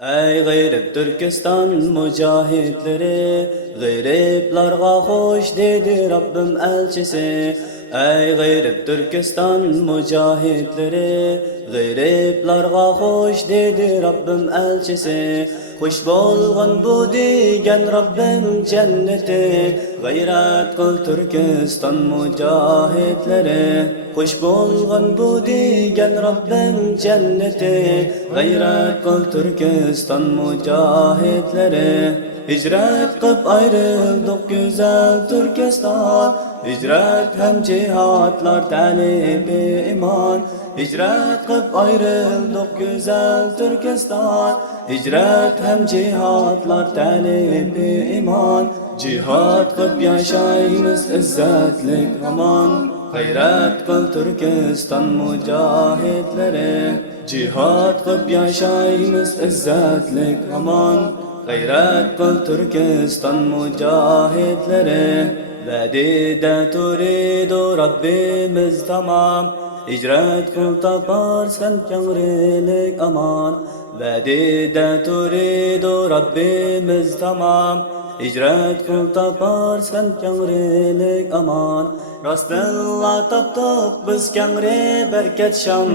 Ey gayrib Türkistan mücahitleri, gayriblarga hoş dedi Rabbim elçisi. Ey gayrib Türkistan mücahitleri, gayriblarga hoş dedi Rabbim elçisi. Hoş bolğan bu digen Rabbim cenneti, gayret kıl Türkistan mücahitleri. Hoş bolğan bu digen Rabbim cenneti, gayret kıl Türkistan mücahitleri. Hicret kıp ayrıldık güzel Türkistan, hicret hem cihatlar talibi iman. Hicret kıp ayrıldık güzel Türkistan, hicret hem cihatlar talibi iman. Cihat kıp yaşayımız izzetlik aman, gayret kıl Türkistan mücahitleri. Cihat kıp yaşayımız izzetlik aman, gayret kıl Türkistan mücahitleri. Vedide turidu Rabbimiz tamam, hicret kıl taparsan kengrilik aman. Vedide turidu Rabbimiz tamam, hicret kıl taparsan kengrilik aman. Rastilla taptık biz kengri berket şam,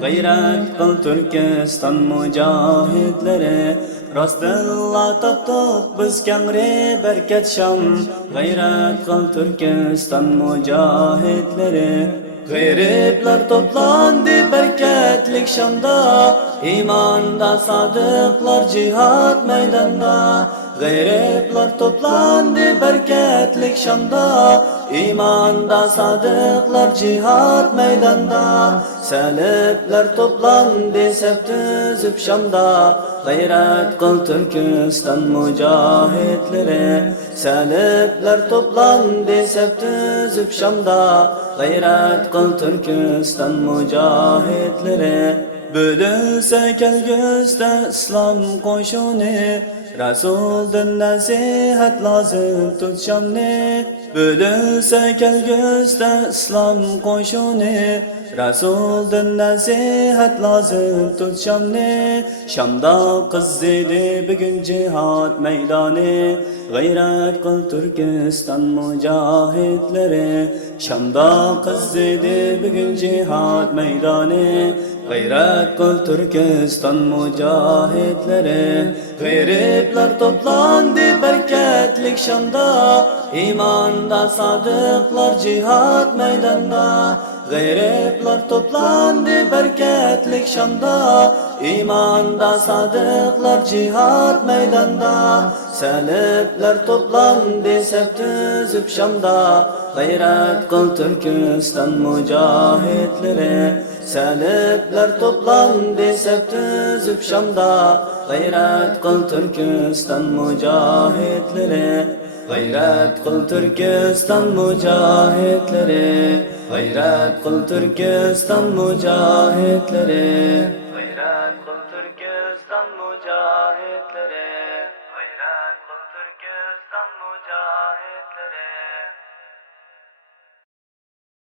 gayret kıl Türkistan mücahitleri. Rastilla taptık biz kengri berket şam, gayret kıl Türkistan mücahitleri. Gayripler toplandı berketlik Şam'da, imanda sadıklar cihat meydanda. Gayripler toplandı berketlik Şam'da, imanda sadıklar cihat meydanda. Selipler toplandı sef düzüp Şam'da, gayret kıl Türkistan mücahitleri. Selipler toplandı sef düzüp Şam'da, gayret kıl Türkistan mücahitleri. Bölünse kelgüzde İslam koşunu, Resul'den nasihat lazım tut Şam'ni. Bölünse kelgüzde İslam koşunu, Resul'den nasihat lazım tut Şam'ni. Şam'da kızzidi bugün cihat meydanı, gayret kıl Türkistan mücahitleri. Şam'da kızzidi bugün cihat meydanı, gayret kıl Türkistan mücahitleri. Gayripler toplandı berketlik Şam'da, imanda sadıklar cihat meydanda. Gayripler toplandı berketlik Şam'da, imanda sadıklar cihat meydanda. Selipler toplandı sef düzüp Şam'da, gayret kıl Türkistan mücahitleri. Selipler toplandı sef düzüp Şam'da, gayret kıl Türkistan mücahitleri. Gayret kıl Türkistan mücahitleri. Gayret kıl Türkistan mücahitleri. Gayret kıl Türkistan mücahitleri.